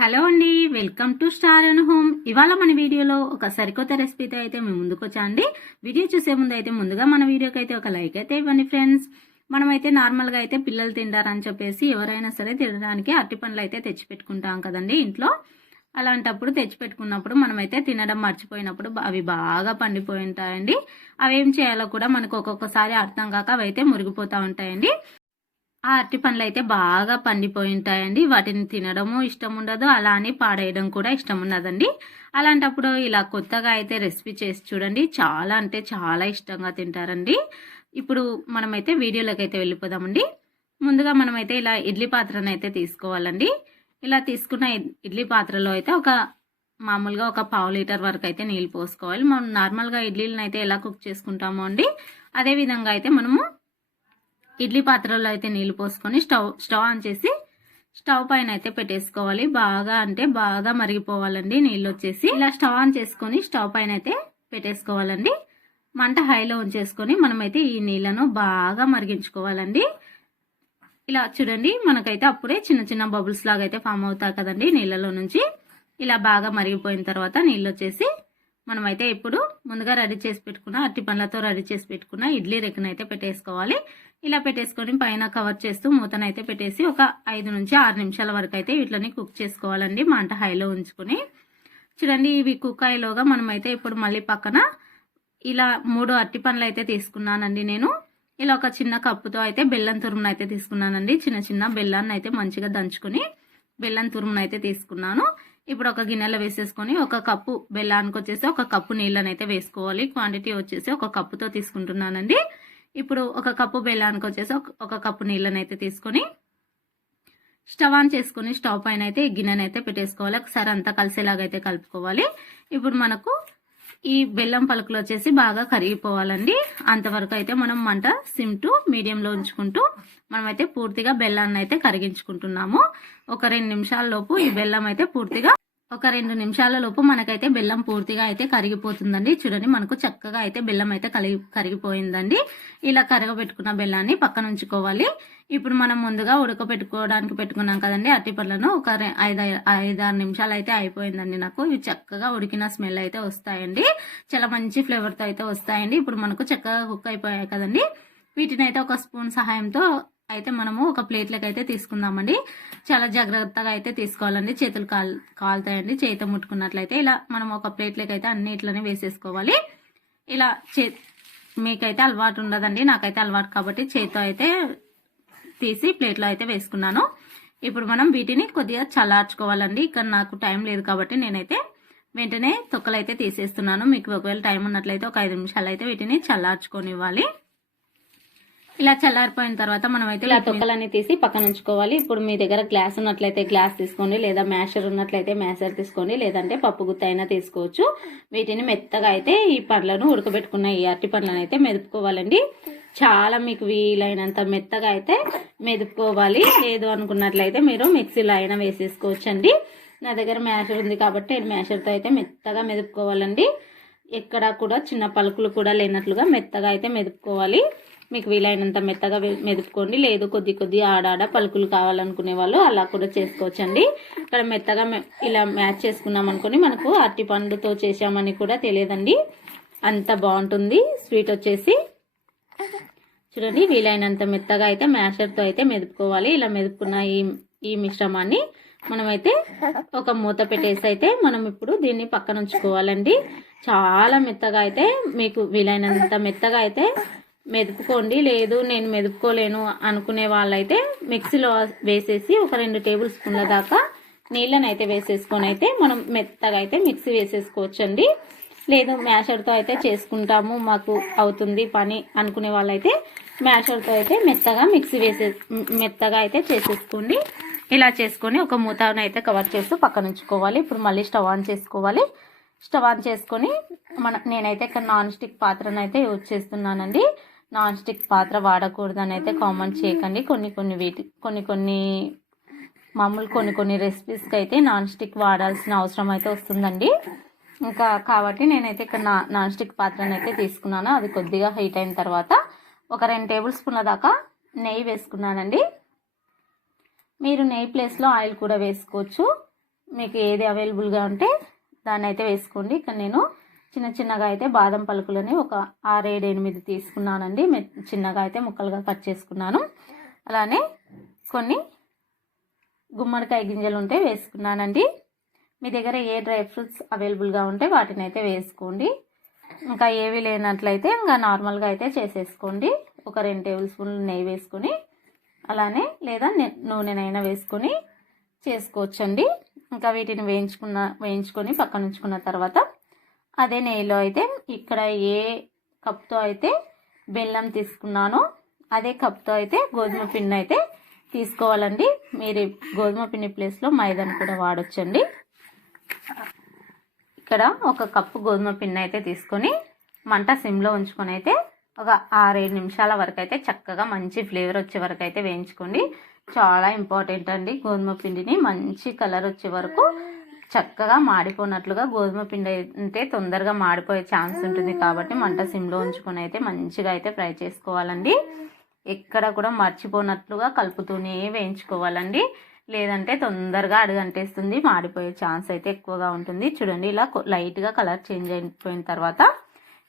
Hello అండి welcome to star and home. ఇవాళ మన వీడియోలో ఒక సరికొత్త రెసిపీతో అయితే మేము ముందుకు వచ్చా అండి. వీడియో చూసే ముందు అయితే ముందుగా మన వీడియోకి అయితే ఒక లైక్ అయితే ఇవ్వండి ఫ్రెండ్స్. మనమైతే నార్మల్గా అయితే పిల్లలు తింటారని చెప్పేసి ఎవరైనా సరే తినడానికి అరటి పండ్లు అయితే తెచ్చిపెట్టుకుంటాం కదండి ఇంట్లో. అలాంటప్పుడు తెచ్చిపెట్టుకున్నప్పుడు మనమైతే తినడం మర్చిపోయినప్పుడు అవి బాగా పండిపోయి ఉంటాయండి. అవి ఏం చేయాలో కూడా మనకు ఒక్కొక్కసారి అర్థం కాక అవి అయితే మురిగిపోతూ ఉంటాయండి. ఆ అరటి పండ్లు అయితే బాగా పండిపోయి ఉంటాయండి వాటిని తినడము ఇష్టం ఉండదు. అలా అని పాడేయడం కూడా ఇష్టం ఉన్నదండి. అలాంటప్పుడు ఇలా కొత్తగా అయితే రెసిపీ చేసి చూడండి. చాలా అంటే చాలా ఇష్టంగా తింటారండి. ఇప్పుడు మనమైతే వీడియోలోకి అయితే వెళ్ళిపోదామండి. ముందుగా మనమైతే ఇలా ఇడ్లీ పాత్రను అయితే తీసుకోవాలండి. ఇలా తీసుకున్న ఇడ్లీ పాత్రలో అయితే ఒక మామూలుగా ఒక పావు లీటర్ వరకు అయితే నీళ్ళు పోసుకోవాలి. మనం నార్మల్గా ఇడ్లీలను అయితే ఎలా కుక్ చేసుకుంటామో అండి అదే విధంగా అయితే మనము ఇడ్లీ పాత్రలో అయితే నీళ్ళు పోసుకొని స్టవ్ స్టవ్ ఆన్ చేసి స్టవ్ పైన అయితే పెట్టేసుకోవాలి. బాగా అంటే బాగా మరిగిపోవాలండి నీళ్ళు వచ్చేసి. ఇలా స్టవ్ ఆన్ చేసుకొని స్టవ్ పైన అయితే పెట్టేసుకోవాలండి. మంట హైలో ఉంచేసుకొని మనమైతే ఈ నీళ్ళను బాగా మరిగించుకోవాలండి. ఇలా చూడండి మనకైతే అప్పుడే చిన్న చిన్న బబుల్స్ లాగా అయితే ఫామ్ అవుతాయి కదండి నీళ్ళలో నుంచి. ఇలా బాగా మరిగిపోయిన తర్వాత నీళ్ళు వచ్చేసి మనమైతే ఇప్పుడు ముందుగా రెడీ చేసి పెట్టుకున్న అట్టి పండ్లతో రెడీ చేసి పెట్టుకున్న ఇడ్లీ రెక్కనైతే పెట్టేసుకోవాలి. ఇలా పెట్టేసుకొని పైన కవర్ చేస్తూ మూతనైతే పెట్టేసి ఒక ఐదు నుంచి ఆరు నిమిషాల వరకు అయితే వీటిని కుక్ చేసుకోవాలండి మంట హైలో ఉంచుకొని. చూడండి ఇవి కుక్ అయ్యేలోగా మనమైతే ఇప్పుడు మళ్ళీ పక్కన ఇలా మూడు అరటి పండ్లు అయితే తీసుకున్నానండి నేను. ఇలా ఒక చిన్న కప్పుతో అయితే బెల్లం తురుమును అయితే తీసుకున్నానండి. చిన్న చిన్న బెల్లాన్ని అయితే మంచిగా దంచుకొని బెల్లం తురుమును అయితే తీసుకున్నాను. ఇప్పుడు ఒక గిన్నెలో వేసేసుకొని ఒక కప్పు బెల్లానికి వచ్చేసి ఒక కప్పు నీళ్ళని అయితే వేసుకోవాలి. క్వాంటిటీ వచ్చేసి ఒక కప్పుతో తీసుకుంటున్నానండి. ఇప్పుడు ఒక కప్పు బెల్లానికి వచ్చేసి ఒక- కప్పు నీళ్ళని అయితే తీసుకొని స్టవ్ ఆన్ చేసుకొని స్టవ్ పైన అయితే ఈ గిన్నెని అయితే పెట్టేసుకోవాలి. ఒకసారి అంతా కలిసేలాగా అయితే కలుపుకోవాలి. ఇప్పుడు మనకు ఈ బెల్లం పలుకులు వచ్చేసి బాగా కరిగిపోవాలండి. అంతవరకు అయితే మనం మంట సిమ్ టు మీడియంలో ఉంచుకుంటూ మనమైతే పూర్తిగా బెల్లాన్ని అయితే కరిగించుకుంటున్నాము. ఒక రెండు నిమిషాల లోపు ఈ బెల్లం అయితే పూర్తిగా ఒక రెండు నిమిషాల లోపు మనకైతే బెల్లం పూర్తిగా అయితే కరిగిపోతుందండి. చూడండి మనకు చక్కగా అయితే బెల్లం అయితే కలిగి కరిగిపోయిందండి. ఇలా కరగబెట్టుకున్న బెల్లాన్ని పక్కన ఉంచుకోవాలి. ఇప్పుడు మనం ముందుగా ఉడకబెట్టుకోవడానికి పెట్టుకున్నాం కదండి అరటి పళ్ళను. ఒక ఐదు ఐదారు నిమిషాలు అయితే అయిపోయిందండి నాకు. ఇవి చక్కగా ఉడికిన స్మెల్ అయితే వస్తాయండి. చాలా మంచి ఫ్లేవర్తో అయితే వస్తాయండి. ఇప్పుడు మనకు చక్కగా కుక్ అయిపోయాయి కదండి. వీటిని అయితే ఒక స్పూన్ సహాయంతో అయితే మనము ఒక ప్లేట్లోకి అయితే తీసుకుందామండి. చాలా జాగ్రత్తగా అయితే తీసుకోవాలండి. చేతులు కాల్ కాలుతాయండి. చేతితో ముట్టుకున్నట్లయితే ఇలా మనం ఒక ప్లేట్లోకి అయితే అన్నిట్లోనే వేసేసుకోవాలి. ఇలా చే మీకైతే అలవాటు ఉండదండి. నాకైతే అలవాటు కాబట్టి చేతితో అయితే తీసి ప్లేట్లో అయితే వేసుకున్నాను. ఇప్పుడు మనం వీటిని కొద్దిగా చల్లార్చుకోవాలండి. ఇక్కడ నాకు టైం లేదు కాబట్టి నేనైతే వెంటనే తొక్కలు అయితే తీసేస్తున్నాను. మీకు ఒకవేళ టైం ఉన్నట్లయితే ఒక ఐదు నిమిషాలు అయితే వీటిని చల్లార్చుకొని ఇవ్వాలి ఇలా చల్లారిపోయిన తర్వాత మనం అయితే ఇలా తొక్కలన్నీ తీసి పక్కన ఉంచుకోవాలి. ఇప్పుడు మీ దగ్గర గ్లాస్ ఉన్నట్లయితే గ్లాస్ తీసుకోండి లేదా మ్యాషర్ ఉన్నట్లయితే మ్యాషర్ తీసుకోండి లేదంటే పప్పు గుత్త అయినా తీసుకోవచ్చు. వీటిని మెత్తగా అయితే ఈ పండ్లను ఉడకబెట్టుకున్న ఈ అరటి పండ్లను అయితే మెదుపుకోవాలండి. చాలా మీకు వీలైనంత మెత్తగా అయితే మెదుపుకోవాలి. లేదు అనుకున్నట్లయితే మీరు మిక్సీలో అయినా వేసేసుకోవచ్చండి. నా దగ్గర మ్యాషర్ ఉంది కాబట్టి మ్యాషర్తో అయితే మెత్తగా మెదుపుకోవాలండి. ఎక్కడ కూడా చిన్న పలుకులు కూడా లేనట్లుగా మెత్తగా అయితే మెదుపుకోవాలి. మీకు వీలైనంత మెత్తగా మెదుపుకోండి. లేదు కొద్ది కొద్ది ఆడాడ పలుకులు కావాలనుకునే వాళ్ళు అలా కూడా చేసుకోవచ్చండి. ఇక్కడ మెత్తగా ఇలా మ్యాచ్ చేసుకున్నాం అనుకుని మనకు అరటి పండుతో చేసామని కూడా తెలియదండి. అంత బాగుంటుంది. స్వీట్ వచ్చేసి. చూడండి వీలైనంత మెత్తగా అయితే మ్యాషర్తో అయితే మెదుపుకోవాలి. ఇలా మెదుపుకున్న ఈ ఈ మిశ్రమాన్ని మనమైతే ఒక మూత పెట్టేసి అయితే మనం ఇప్పుడు దీన్ని పక్కన ఉంచుకోవాలండి. చాలా మెత్తగా అయితే మీకు వీలైనంత మెత్తగా అయితే మెదుపుకోండి. లేదు నేను మెదుపుకోలేను అనుకునే వాళ్ళైతే మిక్సీలో వేసేసి ఒక రెండు టేబుల్ స్పూన్ల దాకా నీళ్ళని అయితే వేసేసుకొని అయితే మనం మెత్తగా అయితే మిక్సీ వేసేసుకోవచ్చండి. లేదు మ్యాషర్తో అయితే చేసుకుంటాము మాకు అవుతుంది పని అనుకునే వాళ్ళైతే మ్యాషర్తో అయితే మెత్తగా మిక్సీ వేసే మెత్తగా అయితే చేసేసుకోండి. ఇలా చేసుకొని ఒక మూతను అయితే కవర్ చేస్తూ పక్కన ఉంచుకోవాలి. ఇప్పుడు మళ్ళీ స్టవ్ ఆన్ చేసుకోవాలి. స్టవ్ ఆన్ చేసుకొని మన నేనైతే ఇక్కడ నాన్ స్టిక్ పాత్రను అయితే యూజ్ చేస్తున్నానండి. నాన్ స్టిక్ పాత్ర వాడకూడదని అయితే కామెంట్ చేయకండి. కొన్ని కొన్ని వీటి కొన్ని కొన్ని మామూలు కొన్ని కొన్ని రెసిపీస్కి అయితే నాన్ స్టిక్ వాడాల్సిన అవసరం అయితే వస్తుందండి. ఇంకా కాబట్టి నేనైతే ఇక్కడ నా నాన్ స్టిక్ పాత్రను అయితే తీసుకున్నాను. అది కొద్దిగా హీట్ అయిన తర్వాత ఒక రెండు టేబుల్ స్పూన్ల దాకా నెయ్యి వేసుకున్నానండి. మీరు నెయ్యి ప్లేస్లో ఆయిల్ కూడా వేసుకోవచ్చు. మీకు ఏది అవైలబుల్గా ఉంటే దాన్ని అయితే వేసుకోండి. ఇక్కడ నేను చిన్న చిన్నగా అయితే బాదం పలుకులని ఒక ఆరేడు ఎనిమిది తీసుకున్నానండి. చిన్నగా అయితే ముక్కలుగా కట్ చేసుకున్నాను. అలానే కొన్ని గుమ్మడికాయ గింజలు ఉంటే వేసుకున్నానండి. మీ దగ్గర ఏ డ్రై ఫ్రూట్స్ అవైలబుల్గా ఉంటే వాటిని అయితే వేసుకోండి. ఇంకా ఏవి లేనట్లయితే ఇంకా నార్మల్గా అయితే చేసేసుకోండి. ఒక రెండు టేబుల్ స్పూన్లు నెయ్యి వేసుకొని అలానే లేదా నూనెనైనా వేసుకొని చేసుకోవచ్చండి. ఇంకా వీటిని వేయించుకున్న వేయించుకొని పక్కన ఉంచుకున్న తర్వాత అదే నెయ్యిలో అయితే ఇక్కడ ఏ కప్తో అయితే బెల్లం తీసుకున్నానో అదే కప్తో అయితే గోధుమ పిండి అయితే తీసుకోవాలండి. మీరు గోధుమ పిండి ప్లేస్లో మైదాను కూడా వాడొచ్చండి. ఇక్కడ ఒక కప్పు గోధుమ పిండి అయితే తీసుకొని మంట సిమ్లో ఉంచుకొని అయితే ఒక ఆరేడు నిమిషాల వరకు అయితే చక్కగా మంచి ఫ్లేవర్ వచ్చే వరకు అయితే వేయించుకోండి. చాలా ఇంపార్టెంట్ అండి గోధుమ పిండిని. మంచి కలర్ వచ్చే వరకు చక్కగా మాడిపోయినట్లుగా గోధుమ పిండి అయితే తొందరగా మాడిపోయే ఛాన్స్ ఉంటుంది కాబట్టి మంట సిమ్లో ఉంచుకొని అయితే మంచిగా అయితే ఫ్రై చేసుకోవాలండి. ఎక్కడ కూడా మర్చిపోనట్లుగా కలుపుతూనే వేయించుకోవాలండి. లేదంటే తొందరగా అడుగంటేస్తుంది మాడిపోయే ఛాన్స్ అయితే ఎక్కువగా ఉంటుంది. చూడండి ఇలా లైట్గా కలర్ చేంజ్ అయిపోయిన తర్వాత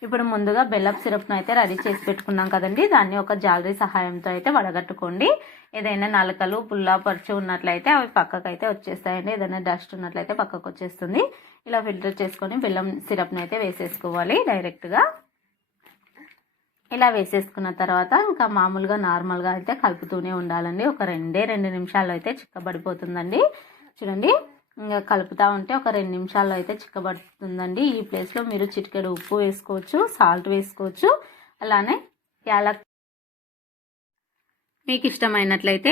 ఇప్పుడు ముందుగా బెల్లం సిరప్ను అయితే రెడీ చేసి పెట్టుకున్నాం కదండి. దాన్ని ఒక జాలరీ సహాయంతో అయితే వడగట్టుకోండి. ఏదైనా నలకలు పుల్ల పరుచు ఉన్నట్లయితే అవి పక్కకు అయితే వచ్చేస్తాయండి. ఏదైనా డస్ట్ ఉన్నట్లయితే పక్కకు వచ్చేస్తుంది. ఇలా ఫిల్టర్ చేసుకొని బెల్లం సిరప్ని అయితే వేసేసుకోవాలి డైరెక్ట్గా. ఇలా వేసేసుకున్న తర్వాత ఇంకా మామూలుగా నార్మల్గా అయితే కలుపుతూనే ఉండాలండి. ఒక రెండే రెండు నిమిషాల్లో అయితే చిక్కబడిపోతుందండి. చూడండి. ఇంకా కలుపుతూ ఉంటే ఒక రెండు నిమిషాల్లో అయితే చిక్కబడుతుందండి. ఈ ప్లేస్లో మీరు చిటికెడు ఉప్పు వేసుకోవచ్చు సాల్ట్ వేసుకోవచ్చు అలానే యాలక్ మీకు ఇష్టమైనట్లయితే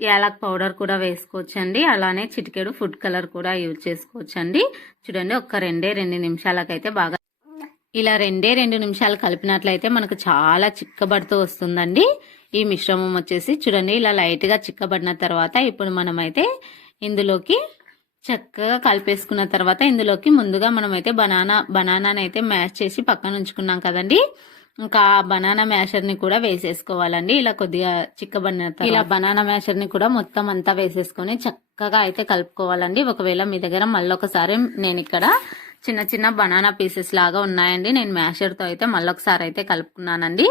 యాలక్ పౌడర్ కూడా వేసుకోవచ్చండి. అలానే చిటికెడు ఫుడ్ కలర్ కూడా యూజ్ చేసుకోవచ్చండి. చూడండి ఒక రెండే రెండు నిమిషాలకైతే బాగా ఇలా రెండే రెండు నిమిషాలు కలిపినట్లయితే మనకు చాలా చిక్కబడుతూ వస్తుందండి. ఈ మిశ్రమం వచ్చేసి చూడండి ఇలా లైట్గా చిక్కబడిన తర్వాత ఇప్పుడు మనమైతే ఇందులోకి చక్కగా కలిపేసుకున్న తర్వాత ఇందులోకి ముందుగా మనమైతే బనానా బనానాని అయితే మ్యాష్ చేసి పక్కన ఉంచుకున్నాం కదండి. ఇంకా ఆ బనానా మ్యాషర్ని కూడా వేసేసుకోవాలండి. ఇలా కొద్దిగా చిక్కబడిన ఇలా బనానా మ్యాషర్ని కూడా మొత్తం అంతా వేసేసుకొని చక్కగా అయితే కలుపుకోవాలండి. ఒకవేళ మీ దగ్గర మళ్ళొకసారి నేను ఇక్కడ చిన్న చిన్న బనానా పీసెస్ లాగా ఉన్నాయండి. నేను మ్యాషర్తో అయితే మళ్ళొకసారి అయితే కలుపుకున్నానండి.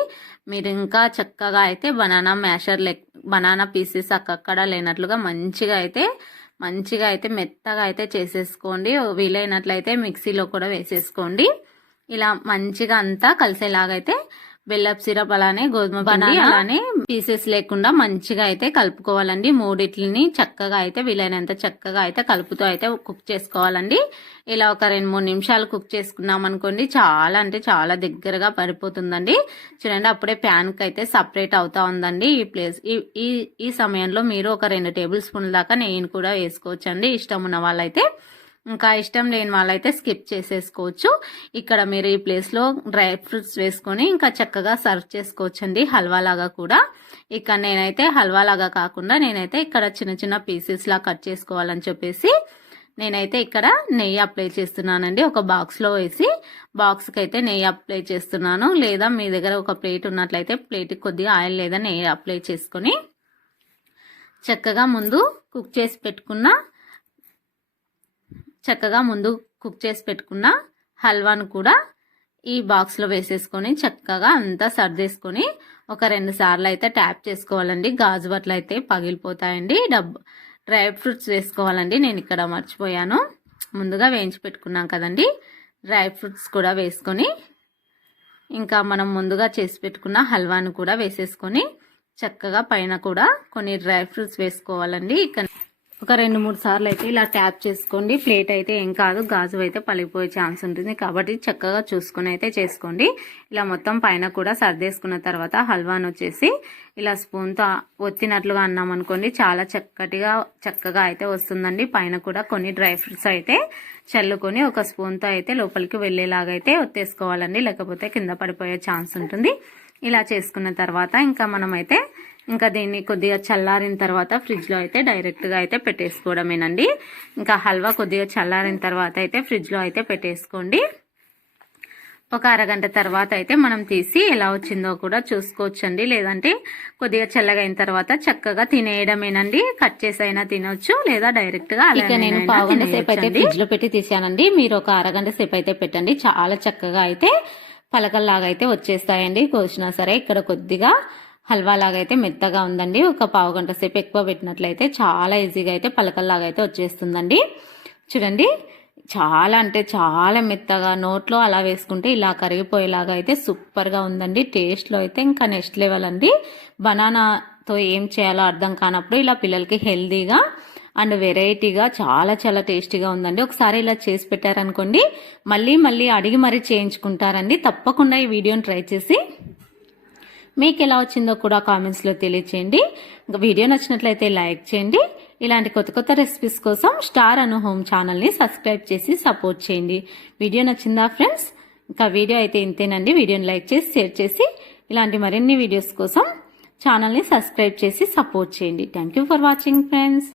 మీరు ఇంకా చక్కగా అయితే బనానా మ్యాషర్ లెక్ బనానా పీసెస్ అక్కక్కడ లేనట్లుగా మంచిగా అయితే మంచిగా అయితే మెత్తగా అయితే చేసేసుకోండి. వీలైనట్లయితే మిక్సీలో కూడా వేసేసుకోండి. ఇలా మంచిగా అంతా కలిసేలాగా అయితే బెల్లప్ సిరప్ అలానే గోధుమ పిండి అలానే పీసెస్ లేకుండా మంచిగా అయితే కలుపుకోవాలండి. మూడిట్లని చక్కగా అయితే వీలైనంత చక్కగా అయితే కలుపుతూ అయితే కుక్ చేసుకోవాలండి. ఇలా ఒక రెండు మూడు నిమిషాలు కుక్ చేసుకున్నాం అనుకోండి చాలా అంటే చాలా దగ్గరగా పడిపోతుందండి చూడండి అప్పుడే ప్యాన్కి అయితే సపరేట్ అవుతా ఉందండి. ఈ ప్లేస్ ఈ ఈ ఈ సమయంలో మీరు ఒక రెండు టేబుల్ స్పూన్ల దాకా నెయ్యిని కూడా వేసుకోవచ్చండి. ఇష్టం ఉన్న వాళ్ళైతే ఇంకా ఇష్టం లేని వాళ్ళైతే స్కిప్ చేసేసుకోవచ్చు. ఇక్కడ మీరు ఈ ప్లేస్లో డ్రై ఫ్రూట్స్ వేసుకొని ఇంకా చక్కగా సర్వ్ చేసుకోవచ్చండి హల్వా లాగా కూడా. ఇక్కడ నేనైతే హల్వా లాగా కాకుండా నేనైతే ఇక్కడ చిన్న చిన్న పీసెస్లా కట్ చేసుకోవాలని చెప్పేసి నేనైతే ఇక్కడ నెయ్యి అప్లై చేస్తున్నానండి. ఒక బాక్స్లో వేసి బాక్స్కి అయితే నెయ్యి అప్లై చేస్తున్నాను. లేదా మీ దగ్గర ఒక ప్లేట్ ఉన్నట్లయితే ప్లేట్కి కొద్దిగా ఆయిల్ లేదా నెయ్యి అప్లై చేసుకొని చక్కగా ముందు కుక్ చేసి పెట్టుకున్న చక్కగా ముందు కుక్ చేసి పెట్టుకున్న హల్వాను కూడా ఈ బాక్స్లో వేసేసుకొని చక్కగా అంతా సర్దేసుకొని ఒక రెండు సార్లు అయితే ట్యాప్ చేసుకోవాలండి. గాజు బట్టలు అయితే పగిలిపోతాయండి. డబ్బు డ్రై ఫ్రూట్స్ వేసుకోవాలండి. నేను ఇక్కడ మర్చిపోయాను. ముందుగా వేయించి పెట్టుకున్నాం కదండి. డ్రై ఫ్రూట్స్ కూడా వేసుకొని ఇంకా మనం ముందుగా చేసి పెట్టుకున్న హల్వాను కూడా వేసేసుకొని చక్కగా పైన కూడా కొన్ని డ్రై ఫ్రూట్స్ వేసుకోవాలండి. ఇక్కడ ఒక రెండు మూడు సార్లు అయితే ఇలా ట్యాప్ చేసుకోండి. ప్లేట్ అయితే ఏం కాదు. గాజు అయితే పలిగిపోయే ఛాన్స్ ఉంటుంది. కాబట్టి చక్కగా చూసుకుని అయితే చేసుకోండి. ఇలా మొత్తం పైన కూడా సర్దేసుకున్న తర్వాత హల్వాను వచ్చేసి ఇలా స్పూన్తో ఒత్తినట్లుగా అన్నామనుకోండి చాలా చక్కటిగా చక్కగా అయితే వస్తుందండి. పైన కూడా కొన్ని డ్రై ఫ్రూట్స్ అయితే చల్లుకొని ఒక స్పూన్తో అయితే లోపలికి వెళ్ళేలాగా అయితే ఒత్తేసుకోవాలండి. లేకపోతే కింద పడిపోయే ఛాన్స్ ఉంటుంది. ఇలా చేసుకున్న తర్వాత ఇంకా మనమైతే ఇంకా దీన్ని కొద్దిగా చల్లారిన తర్వాత ఫ్రిడ్జ్లో అయితే డైరెక్ట్గా అయితే పెట్టేసుకోవడమేనండి. ఇంకా హల్వా కొద్దిగా చల్లారిన తర్వాత అయితే ఫ్రిడ్జ్లో అయితే పెట్టేసుకోండి. ఒక అరగంట తర్వాత అయితే మనం తీసి ఎలా వచ్చిందో కూడా చూసుకోవచ్చండి. లేదంటే కొద్దిగా చల్లగా అయిన తర్వాత చక్కగా తినేయడమేనండి. కట్ చేసి అయినా తినొచ్చు లేదా డైరెక్ట్గా ఇక నేను పావు గంట సేపు అయితే ఫ్రిడ్జ్లో పెట్టి తీసానండి మీరు ఒక అరగంట సేపు అయితే పెట్టండి. చాలా చక్కగా అయితే పలకల్లాగా అయితే వచ్చేస్తాయండి. కోసినా సరే ఇక్కడ కొద్దిగా హల్వా లాగా అయితే మెత్తగా ఉందండి. ఒక పావు గంట సేపు ఎక్కువ పెట్టినట్లయితే చాలా ఈజీగా అయితే పలకల్లాగా అయితే వచ్చేస్తుందండి. చూడండి చాలా అంటే చాలా మెత్తగా నోట్లో అలా వేసుకుంటే ఇలా కరిగిపోయేలాగా అయితే సూపర్గా ఉందండి. టేస్ట్లో అయితే ఇంకా నెక్స్ట్ లెవెల్ అండి. బనానాతో ఏం చేయాలో అర్థం కానప్పుడు ఇలా పిల్లలకి హెల్దీగా అండ్ వెరైటీగా చాలా చాలా టేస్టీగా ఉందండి. ఒకసారి ఇలా చేసి పెట్టారనుకోండి మళ్ళీ మళ్ళీ అడిగి మరీ చేయించుకుంటారండి. తప్పకుండా ఈ వీడియోని ట్రై చేసి మీకు ఎలా వచ్చిందో కూడా కామెంట్స్లో తెలియచేయండి. వీడియో నచ్చినట్లయితే లైక్ చేయండి. ఇలాంటి కొత్త కొత్త రెసిపీస్ కోసం స్టార్ అను హోమ్ ఛానల్ని సబ్స్క్రైబ్ చేసి సపోర్ట్ చేయండి. వీడియో నచ్చిందా ఫ్రెండ్స్ ఇంకా వీడియో అయితే ఇంతేనండి. వీడియోని లైక్ చేసి షేర్ చేసి ఇలాంటి మరిన్ని వీడియోస్ కోసం ఛానల్ని సబ్స్క్రైబ్ చేసి సపోర్ట్ చేయండి. Thank you for watching friends